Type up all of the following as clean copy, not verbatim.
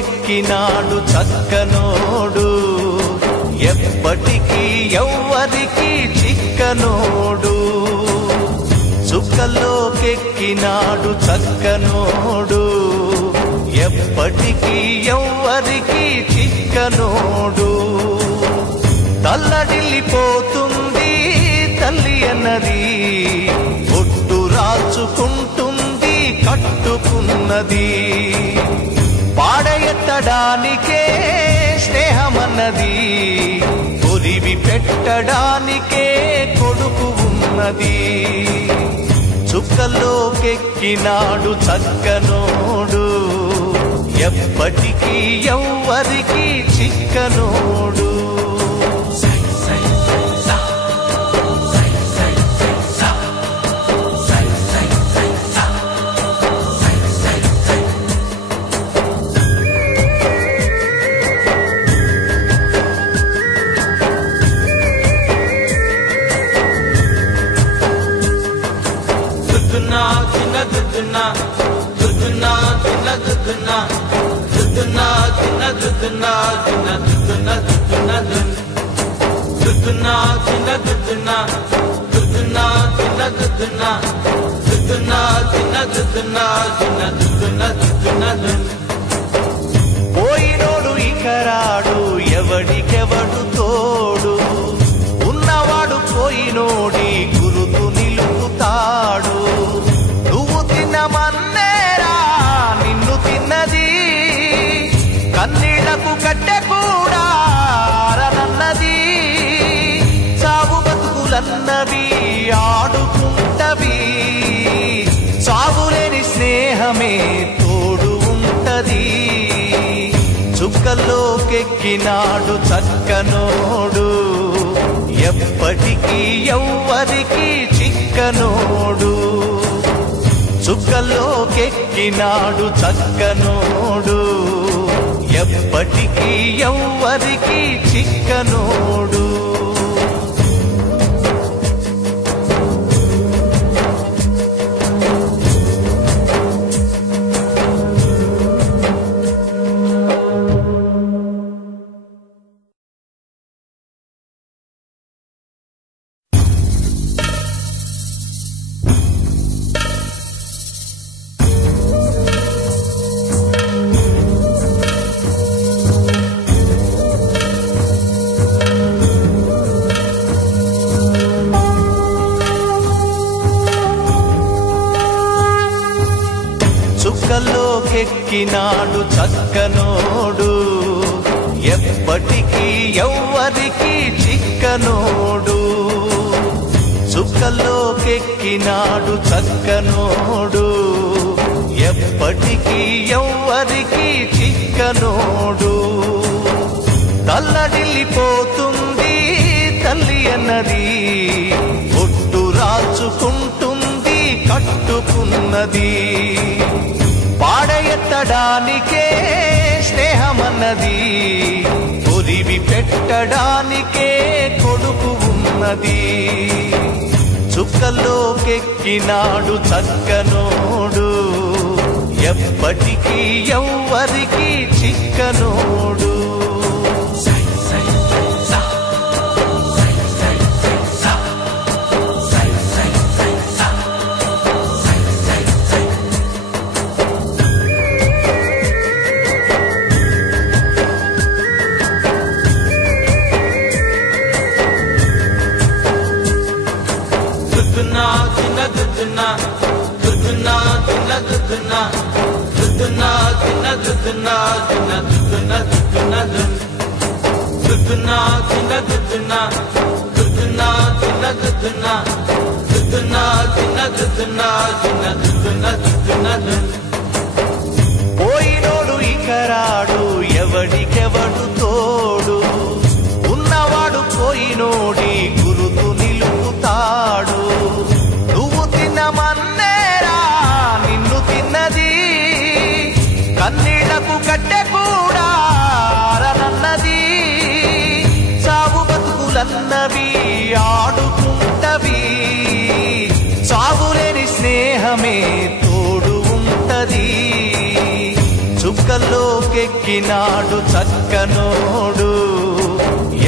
చుక్కల్లోకెక్కినాడు చక్కనోడు ఎప్పటికీ ఎవ్వరికి చిక్కనోడు చుక్కల్లోకెక్కినాడు చక్కనోడు ఎప్పటికీ ఎవ్వరికి చిక్కనోడు తల్లడిల్లిపోతుంది తల్లి అన్నది ఒట్టు రాచుకుంటుంది కట్టుకున్నది పాడెత్తడానికే స్నేహమన్నది కొరివి పెట్టడానికే కొడుకు ఉన్నది చుక్కల్లోకెక్కినాడు చక్కనోడు ఎప్పటికీ ఎవ్వరికి చిక్కనోడు పోయినోడు ఇకరాడు ఎవడికెవడు తోడు ఉన్నవాడు పోయినోడి గురుతు నిలుపుతాడు నువ్వు తిన్నమన్నేరా నిన్ను తిన్నది కన్నీళ్లకు కట్టె కూడా ఆరనన్నది సాగు బతుకులన్నవి ఆడుకుంటవి సాగులేని స్నేహమే తోడు ఉంటది చుక్కల్లోకెక్కినాడు చక్కనోడు ఎప్పటికీ ఎవ్వరికి చిక్కనోడు చుక్కల్లోకెక్కినాడు చక్కనోడు ఎప్పటికీ ఎవ్వరికి చిక్కనోడు చుక్కల్లోకెక్కినాడు చక్కనోడు ఎప్పటికీ ఎవ్వరికి చిక్కనోడు చుక్కల్లోకెక్కినాడు చక్కనోడు ఎప్పటికీ ఎవ్వరికి చిక్కనోడు తల్లడిల్లిపోతుంది తల్లి అన్నది ఒట్టు రాచుకుంటుంది కట్టుకున్నది పాడెత్తడానికే స్నేహమన్నది కొరివి పెట్టడానికే కొడుకు ఉన్నది చుక్కల్లోకెక్కినాడు చక్కనోడు ఎప్పటికీ ఎవ్వరికి చిక్కనోడు పోయినోడు ఇకరాడు ఎవడికెవడు తోడు ఉన్నవాడు పోయినోడి గురుతు నిలుపుతాడు నువ్వు తిన్నమన్నేరా నిన్ను తిన్నది కన్నీళ్లకు కట్టె కూడా ఆరనన్నది సాగు బతుకులన్నవి ఆడుకుంటవి సాగులేని స్నేహమే తోడు ఉంటది చుక్కల్లోకెక్కి చుక్కల్లోకెక్కినాడు చక్కనోడు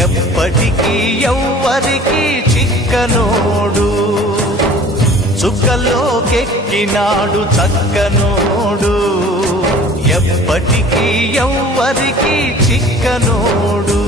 ఎప్పటికీ ఎవ్వరికి చిక్కనోడు చుక్కల్లోకెక్కినాడు చక్కనోడు ఎప్పటికీ ఎవ్వరికి చిక్కనోడు